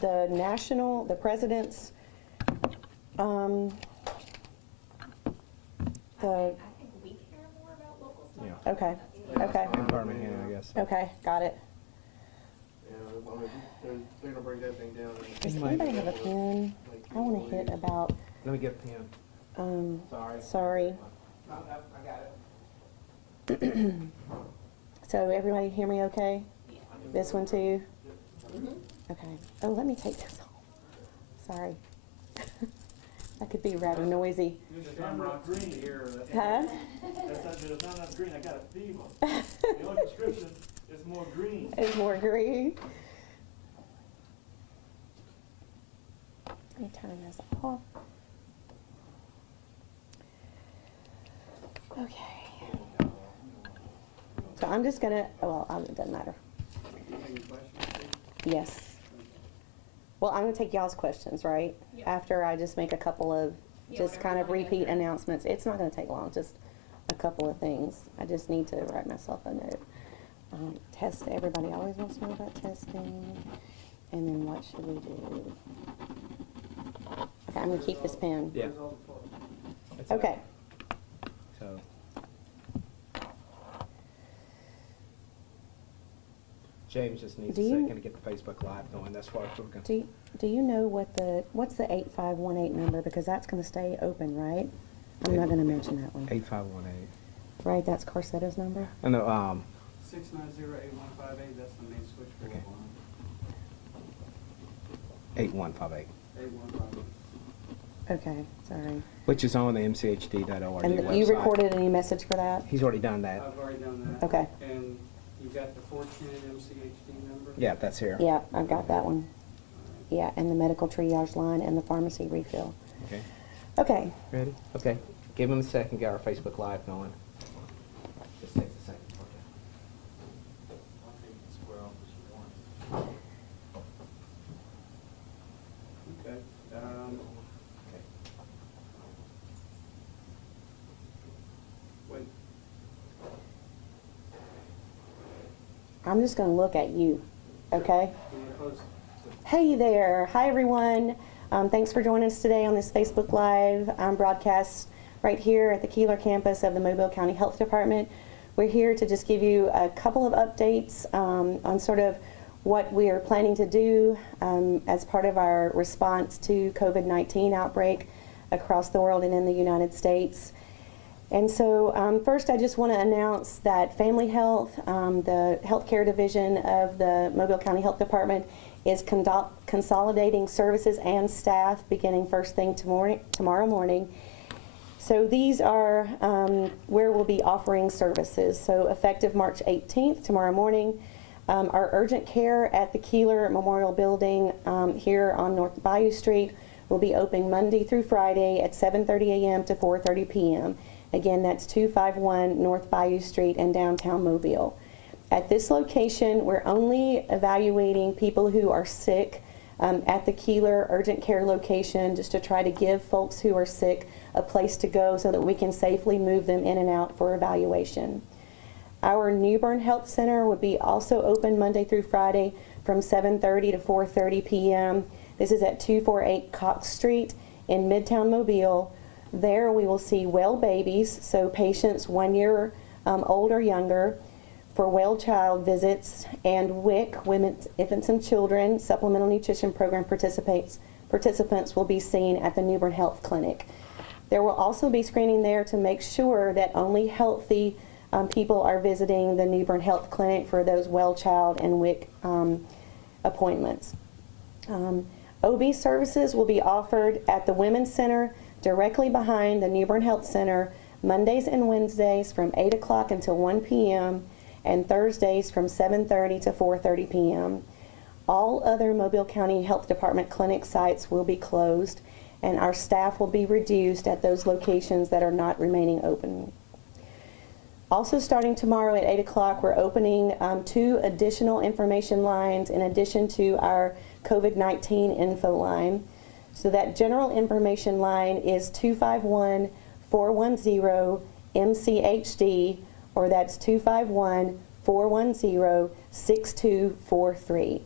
the president's, I think we care more about local stuff. Yeah. okay, okay, In Birmingham, I guess. okay, got it. Yeah, I mean, they're gonna break that thing down. Does anybody have a pen? I want to hit about, Let me get a pen. sorry. I got it. So everybody hear me okay? This one too? Okay. Oh, let me take this off. Sorry. That could be rather noisy. I'm not green here. Huh? It's not green. I got a fever. The only prescription is more green. It's more green. Let me turn this off. Okay. So I'm just gonna, it doesn't matter. Yes. Well, I'm gonna take y'all's questions, right? Yeah. After I just make a couple of, Yeah, just whatever kind you of wanna go repeat through. announcements. It's not gonna take long, just a couple of things. I just need to write myself a note. Test, everybody always wants to know about testing. And then what should we do? Okay, I'm gonna keep this pen. Yeah. That's Okay. So. James just needs Do a you- second to get the Facebook Live going. That's why we're going. Do you know what's the 8518 number? Because that's gonna stay open, right? I'm not gonna mention that one. 8518. Right, that's Carcetta's number? I know. 690-8158, that's the main switchboard Okay. line. 8158, 8158. Okay, sorry. which is on the MCHD.org And website. you recorded any message for that? He's already done that. I've already done that. Okay. And you got the 410 MCHD number? Yeah, that's here. Yeah, I've got that one. Yeah, and the medical triage line and the pharmacy refill. Okay. Okay, Ready? Okay. Give him a second. Get our Facebook Live going. Just takes a second. Okay. Wait. I'm just gonna look at you, okay? Can you close? Hey there, hi everyone. Thanks for joining us today on this Facebook Live broadcast right here at the Keeler campus of the Mobile County Health Department. We're here to just give you a couple of updates on sort of what we are planning to do as part of our response to COVID-19 outbreak across the world and in the United States. And so first I just want to announce that Family Health, the healthcare division of the Mobile County Health Department, is consolidating services and staff beginning first thing tomorrow morning. So these are where we'll be offering services. So effective March 18th, tomorrow morning, our urgent care at the Keeler Memorial Building here on North Bayou Street will be open Monday through Friday at 7:30 a.m. to 4:30 p.m. Again, that's 251 North Bayou Street in downtown Mobile. At this location, we're only evaluating people who are sick at the Keeler urgent care location, just to try to give folks who are sick a place to go so that we can safely move them in and out for evaluation. Our Newbern Health Center would be also open Monday through Friday from 7:30 to 4:30 p.m. This is at 248 Cox Street in Midtown Mobile. There we will see well babies, so patients 1 year old or younger, for well child visits, and WIC, Women's Infants and Children Supplemental Nutrition Program participants will be seen at the Newbern Health Clinic. There will also be screening there to make sure that only healthy people are visiting the Newbern Health Clinic for those well child and WIC appointments. OB services will be offered at the Women's Center directly behind the Newbern Health Center Mondays and Wednesdays from 8 o'clock until 1 p.m. and Thursdays from 7:30 to 4:30 p.m. All other Mobile County Health Department clinic sites will be closed, and our staff will be reduced at those locations that are not remaining open. Also starting tomorrow at 8 o'clock, we're opening 2 additional information lines in addition to our COVID-19 info line. So that general information line is 251-410-MCHD, or that's 251-410-6243.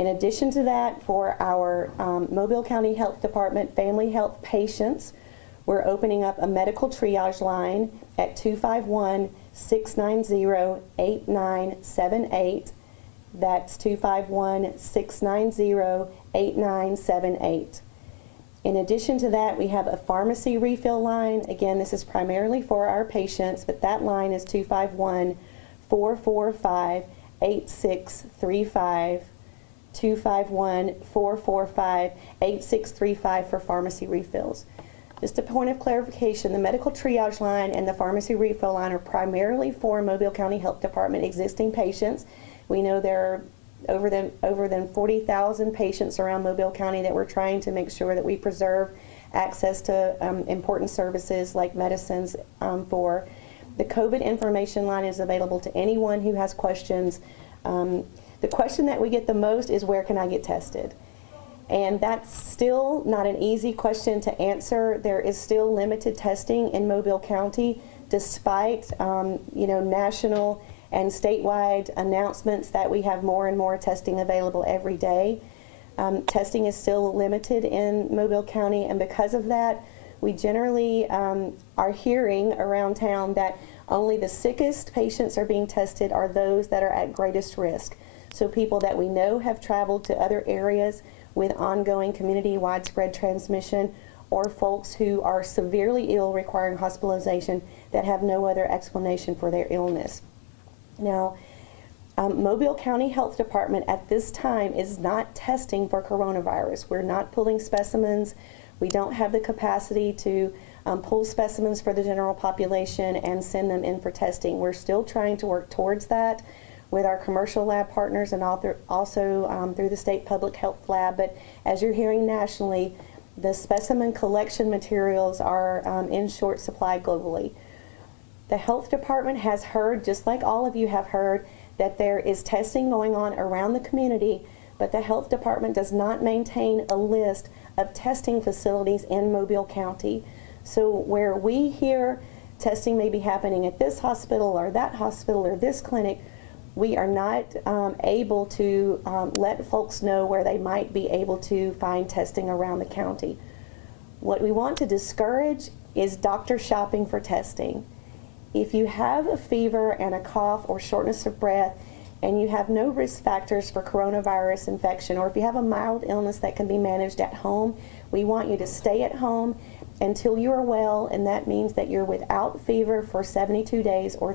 In addition to that, for our Mobile County Health Department family health patients, we're opening up a medical triage line at 251-690-8978. That's 251-690-8978. In addition to that, we have a pharmacy refill line. Again, this is primarily for our patients, but that line is 251-445-8635. 251-445-8635 for pharmacy refills. Just a point of clarification, the medical triage line and the pharmacy refill line are primarily for Mobile County Health Department existing patients. We know there are over than 40,000 patients around Mobile County that we're trying to make sure that we preserve access to important services like medicines for. The COVID information line is available to anyone who has questions. The question that we get the most is, where can I get tested? And that's still not an easy question to answer. There is still limited testing in Mobile County, despite national and statewide announcements that we have more and more testing available every day. Testing is still limited in Mobile County, and because of that, we generally are hearing around town that only the sickest patients are being tested are those that are at greatest risk. So people that we know have traveled to other areas with ongoing community widespread transmission, or folks who are severely ill requiring hospitalization that have no other explanation for their illness. Now, Mobile County Health Department at this time is not testing for coronavirus. We're not pulling specimens. We don't have the capacity to pull specimens for the general population and send them in for testing. We're still trying to work towards that with our commercial lab partners and also through the state public health lab. But as you're hearing nationally, the specimen collection materials are in short supply globally. The health department has heard, just like all of you have heard, that there is testing going on around the community, but the health department does not maintain a list of testing facilities in Mobile County. So where we hear testing may be happening at this hospital or that hospital or this clinic, we are not able to let folks know where they might be able to find testing around the county. What we want to discourage is doctor shopping for testing. If you have a fever and a cough or shortness of breath and you have no risk factors for coronavirus infection, or if you have a mild illness that can be managed at home, we want you to stay at home until you are well, and that means that you're without fever for 72 days or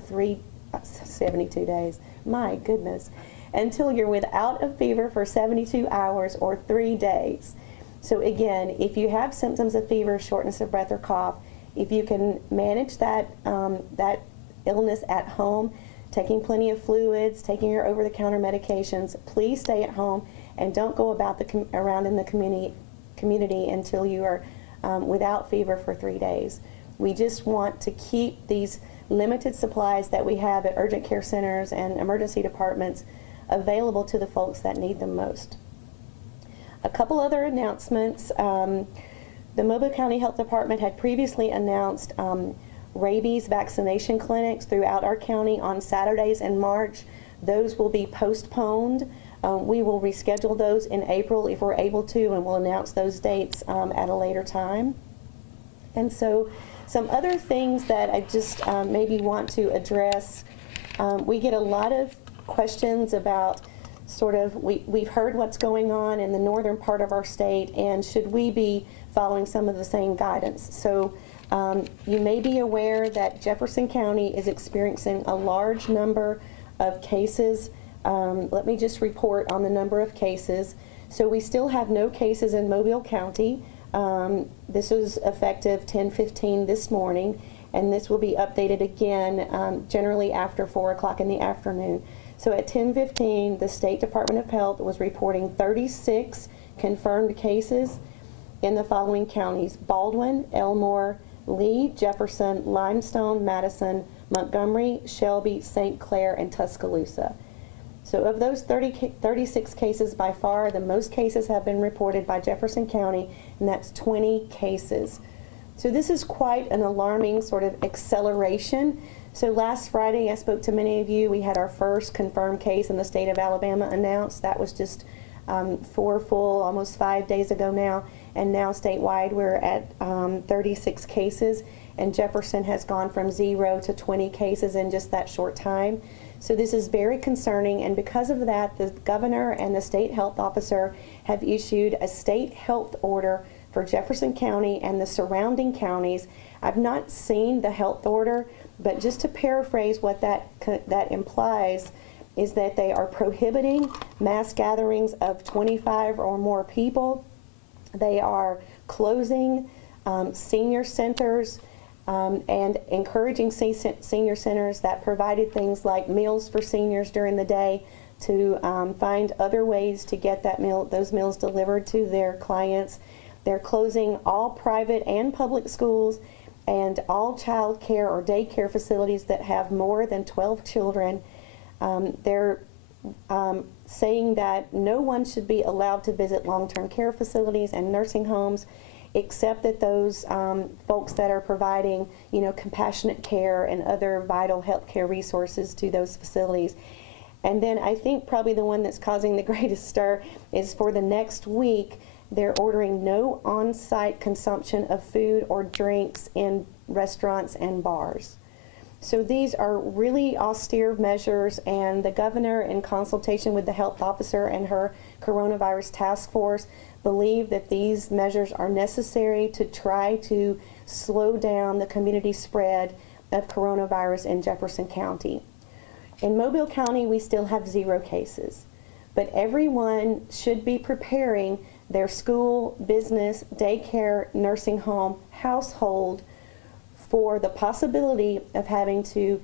72 days. My goodness. Until you're without a fever for 72 hours or 3 days. So again, if you have symptoms of fever, shortness of breath, or cough, if you can manage that, that illness at home, taking plenty of fluids, taking your over-the-counter medications, please stay at home and don't go about around in the community until you are without fever for 3 days. We just want to keep these limited supplies that we have at urgent care centers and emergency departments available to the folks that need them most. A couple other announcements. The Mobile County Health Department had previously announced rabies vaccination clinics throughout our county on Saturdays in March. Those will be postponed. We will reschedule those in April if we're able to, and we'll announce those dates at a later time. And so some other things that I just maybe want to address. We get a lot of questions about sort of, we've heard what's going on in the northern part of our state, and should we be following some of the same guidance? So you may be aware that Jefferson County is experiencing a large number of cases. Let me just report on the number of cases. So we still have no cases in Mobile County. This was effective 10/15 this morning, and this will be updated again generally after 4 o'clock in the afternoon. So at 10:15, the State Department of Health was reporting 36 confirmed cases in the following counties: Baldwin, Elmore, Lee, Jefferson, Limestone, Madison, Montgomery, Shelby, St. Clair, and Tuscaloosa. So of those 36 cases, by far the most cases have been reported by Jefferson County, and that's 20 cases. So this is quite an alarming sort of acceleration. So last Friday, I spoke to many of you. We had our first confirmed case in the state of Alabama announced. That was just 4 full, almost 5 days ago now, and now statewide we're at 36 cases, and Jefferson has gone from 0 to 20 cases in just that short time. So this is very concerning, and because of that, the governor and the state health officer have issued a state health order for Jefferson County and the surrounding counties. I've not seen the health order, but just to paraphrase what that implies is that they are prohibiting mass gatherings of 25 or more people. They are closing senior centers and encouraging senior centers that provided things like meals for seniors during the day to find other ways to get those meals delivered to their clients. They're closing all private and public schools and all child care or daycare facilities that have more than 12 children. They're saying that no one should be allowed to visit long-term care facilities and nursing homes, except that those folks that are providing, compassionate care and other vital health care resources to those facilities. And then I think probably the one that's causing the greatest stir is for the next week, they're ordering no on-site consumption of food or drinks in restaurants and bars. So these are really austere measures, and the governor, in consultation with the health officer and her coronavirus task force, believe that these measures are necessary to try to slow down the community spread of coronavirus in Jefferson County. In Mobile County, we still have 0 cases, but everyone should be preparing their school, business, daycare, nursing home, household for the possibility of having to,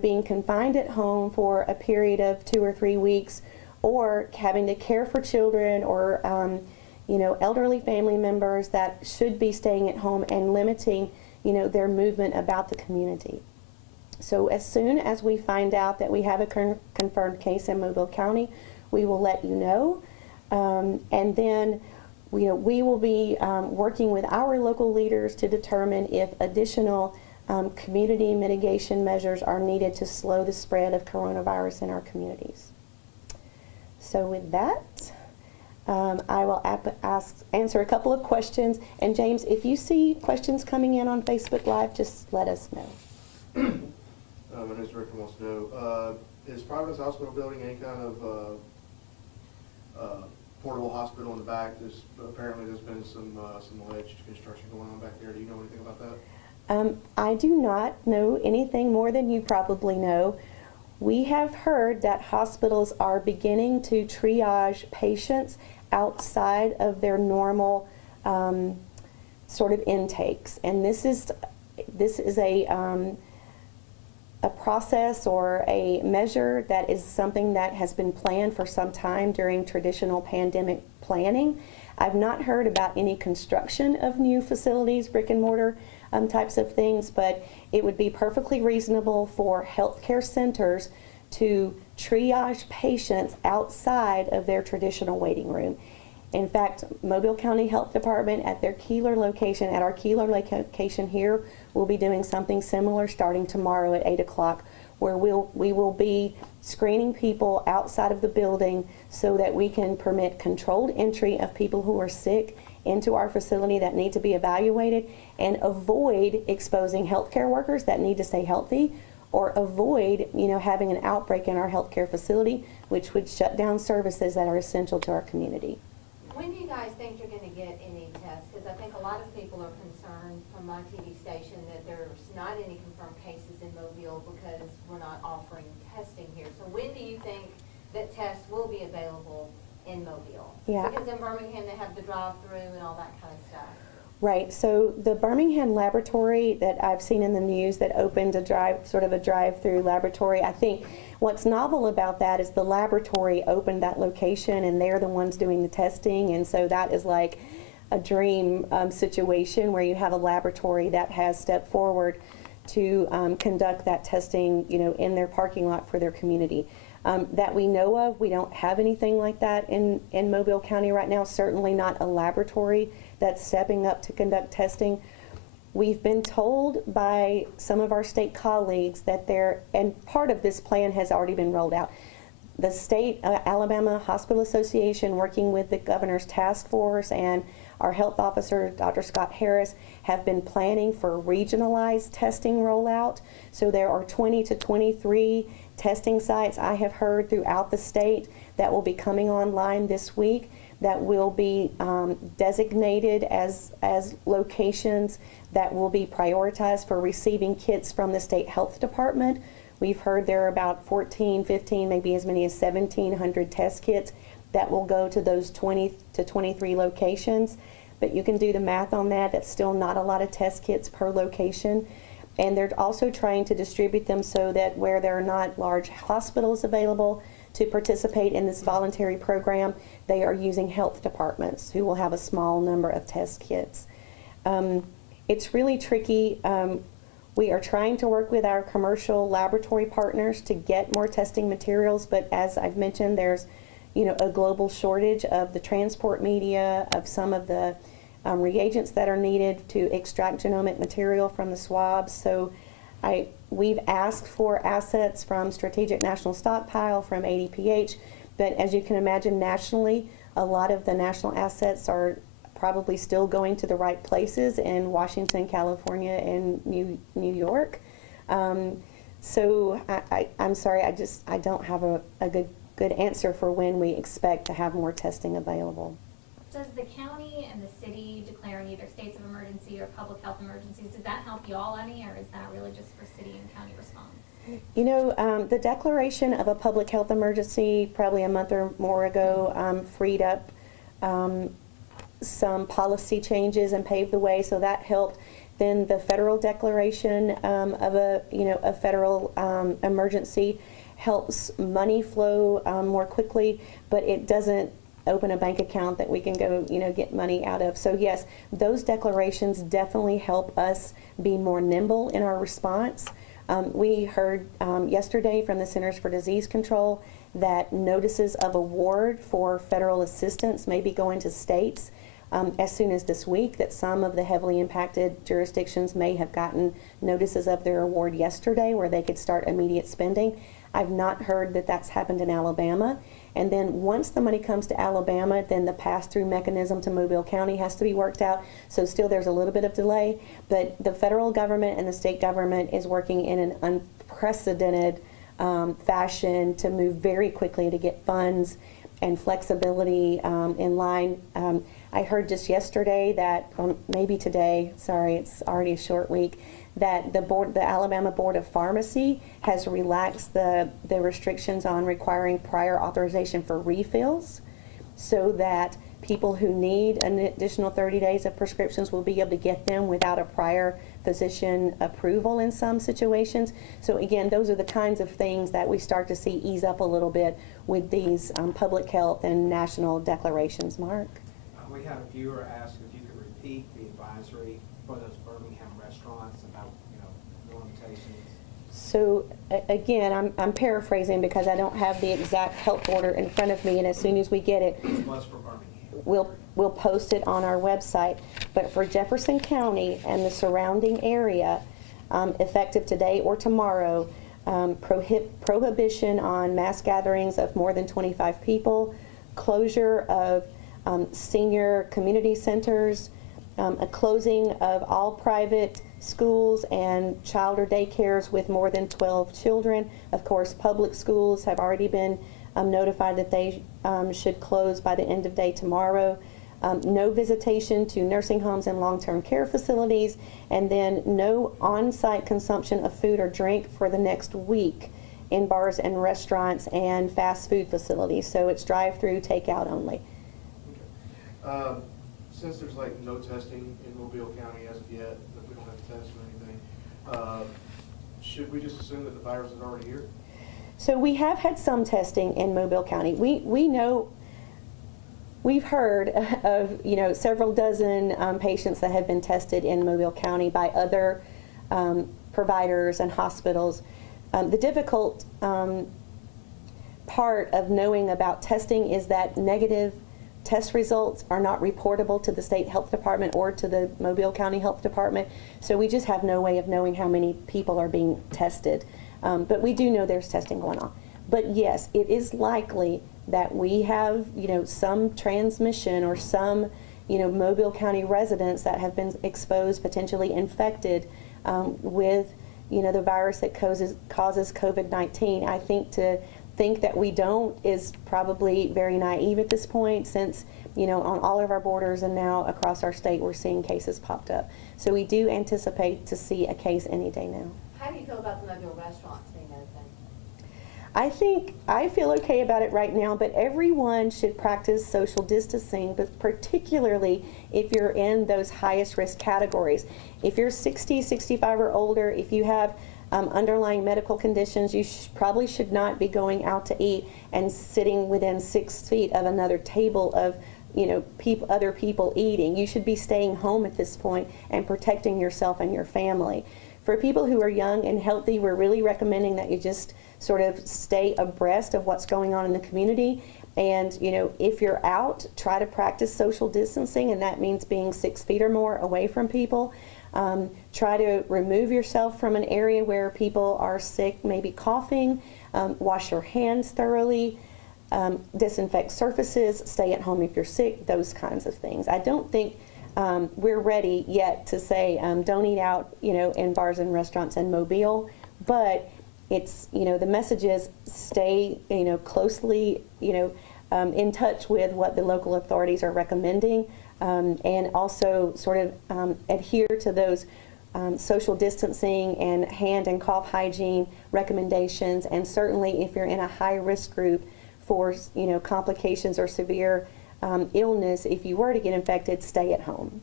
being confined at home for a period of 2 or 3 weeks, or having to care for children or, elderly family members that should be staying at home and limiting, their movement about the community. So as soon as we find out that we have a confirmed case in Mobile County, we will let you know. And then we will be working with our local leaders to determine if additional community mitigation measures are needed to slow the spread of coronavirus in our communities. So with that, I will answer a couple of questions. And James, if you see questions coming in on Facebook Live, just let us know. My next director wants to know, is Providence Hospital building any kind of portable hospital in the back? Apparently there's been some alleged construction going on back there. Do you know anything about that? I do not know anything more than you probably know. We have heard that hospitals are beginning to triage patients outside of their normal sort of intakes, and this is a process or a measure that is something that has been planned for some time during traditional pandemic planning. I've not heard about any construction of new facilities, brick and mortar types of things, but it would be perfectly reasonable for healthcare centers to triage patients outside of their traditional waiting room. In fact, Mobile County Health Department at their Keeler location, at our Keeler location here, will be doing something similar starting tomorrow at 8 o'clock, where we will be screening people outside of the building so that we can permit controlled entry of people who are sick into our facility that need to be evaluated, and avoid exposing healthcare workers that need to stay healthy, or avoid having an outbreak in our healthcare facility, which would shut down services that are essential to our community. When do you guys think you're going to get any tests? Because I think a lot of people are concerned from my TV station that there's not any confirmed cases in Mobile because we're not offering testing here. So when do you think that tests will be available in Mobile? Yeah. Because in Birmingham they have the drive-through and all that kind of stuff. Right, so the Birmingham laboratory that I've seen in the news that opened a drive-through laboratory, I think what's novel about that is the laboratory opened that location and they're the ones doing the testing, and so that is like a dream situation where you have a laboratory that has stepped forward to conduct that testing, in their parking lot for their community. That we know of, we don't have anything like that in Mobile County right now, certainly not a laboratory that's stepping up to conduct testing. We've been told by some of our state colleagues that and part of this plan has already been rolled out, the state Alabama Hospital Association, working with the governor's task force and our health officer, Dr. Scott Harris, have been planning for regionalized testing rollout. So there are 20 to 23 testing sites I have heard throughout the state that will be coming online this week, that will be designated as locations that will be prioritized for receiving kits from the state health department. We've heard there are about 14, 15, maybe as many as 1,700 test kits that will go to those 20 to 23 locations. But you can do the math on that. That's still not a lot of test kits per location. And they're also trying to distribute them so that where there are not large hospitals available to participate in this voluntary program, they are using health departments who will have a small number of test kits. It's really tricky. We are trying to work with our commercial laboratory partners to get more testing materials, but as I've mentioned, there's a global shortage of the transport media, of some of the reagents that are needed to extract genomic material from the swabs. So we've asked for assets from Strategic National Stockpile, from ADPH, but as you can imagine, nationally, a lot of the national assets are probably still going to the right places in Washington, California, and New York. So I'm sorry, I don't have a good answer for when we expect to have more testing available. Does the county and the city declaring either states of emergency or public health emergencies, does that help you all any, or is that really just for city and county response? The declaration of a public health emergency probably a month or more ago freed up some policy changes and paved the way, so that helped. Then the federal declaration of a federal emergency helps money flow more quickly, but it doesn't open a bank account that we can go get money out of. So yes, those declarations definitely help us be more nimble in our response. We heard yesterday from the Centers for Disease Control that notices of award for federal assistance may be going to states as soon as this week, that some of the heavily impacted jurisdictions may have gotten notices of their award yesterday where they could start immediate spending. I've not heard that that's happened in Alabama. And then once the money comes to Alabama, then the pass-through mechanism to Mobile County has to be worked out. So still there's a little bit of delay, but the federal government and the state government is working in an unprecedented fashion to move very quickly to get funds and flexibility in line. I heard just yesterday that, maybe today, sorry, it's already a short week, that the Alabama Board of Pharmacy has relaxed the restrictions on requiring prior authorization for refills, so that people who need an additional 30 days of prescriptions will be able to get them without a prior physician approval in some situations. So again, those are the kinds of things that we start to see ease up a little bit with these public health and national declarations. Mark? We had a viewer ask if you could repeat the advisory for those Birmingham restaurants about, the limitations. So again, I'm paraphrasing because I don't have the exact health order in front of me, and as soon as we get it, It was for Birmingham. we'll post it on our website. But for Jefferson County and the surrounding area, effective today or tomorrow, prohibition on mass gatherings of more than 25 people, closure of senior community centers, a closing of all private schools and child or daycares with more than 12 children. Of course, public schools have already been notified that they should close by the end of day tomorrow. No visitation to nursing homes and long-term care facilities, and then no on-site consumption of food or drink for the next week in bars and restaurants and fast food facilities. So it's drive-through, takeout only. Okay. Since there's no testing in Mobile County as of yet, that we don't have to test or anything, should we just assume that the virus is already here? So we have had some testing in Mobile County. We know, we've heard of several dozen patients that have been tested in Mobile County by other providers and hospitals. The difficult part of knowing about testing is that negative test results are not reportable to the state health department or to the Mobile County Health Department. So we just have no way of knowing how many people are being tested. But we do know there's testing going on. But yes, it is likely that we have, some transmission or some, Mobile County residents that have been exposed, potentially infected with, the virus that causes COVID-19. I think to think that we don't is probably very naive at this point, since, on all of our borders and now across our state, we're seeing cases popped up. So we do anticipate to see a case any day now. How do you feel about the mobile restaurants being open? I feel okay about it right now, but everyone should practice social distancing, but particularly if you're in those highest risk categories. If you're 60, 65 or older, if you have underlying medical conditions, you probably should not be going out to eat and sitting within 6 feet of another table of other people eating. You should be staying home at this point and protecting yourself and your family. For people who are young and healthy, we're really recommending that you just sort of stay abreast of what's going on in the community. And, if you're out, try to practice social distancing, and that means being 6 feet or more away from people. Try to remove yourself from an area where people are sick, maybe coughing. Wash your hands thoroughly. Disinfect surfaces. Stay at home if you're sick. Those kinds of things. I don't think we're ready yet to say don't eat out, in bars and restaurants in Mobile, but it's, the message is stay, closely, in touch with what the local authorities are recommending, and also sort of adhere to those social distancing and hand and cough hygiene recommendations. And certainly if you're in a high risk group for, complications or severe illness, if you were to get infected, stay at home.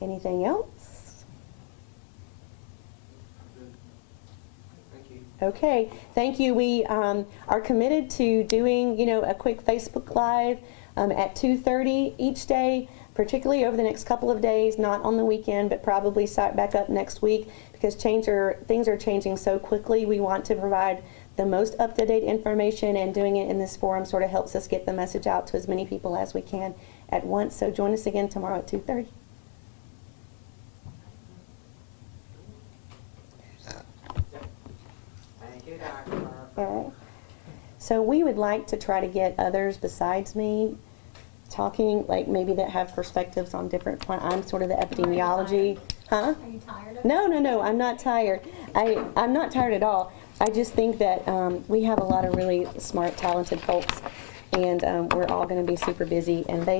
Anything else? Thank you. Okay, thank you. We are committed to doing, a quick Facebook Live at 2:30 each day, particularly over the next couple of days, not on the weekend, but probably start back up next week, because things are changing so quickly. We want to provide the most up-to-date information, and doing it in this forum sort of helps us get the message out to as many people as we can at once. So join us again tomorrow at 2:30. Thank you, Doctor. All right. So we would like to try to get others besides me talking, like maybe that have perspectives on different, I'm sort of the epidemiology. Huh? Are you tired of No, I'm not tired. I'm not tired at all. I just think that we have a lot of really smart, talented folks, and we're all going to be super busy, and they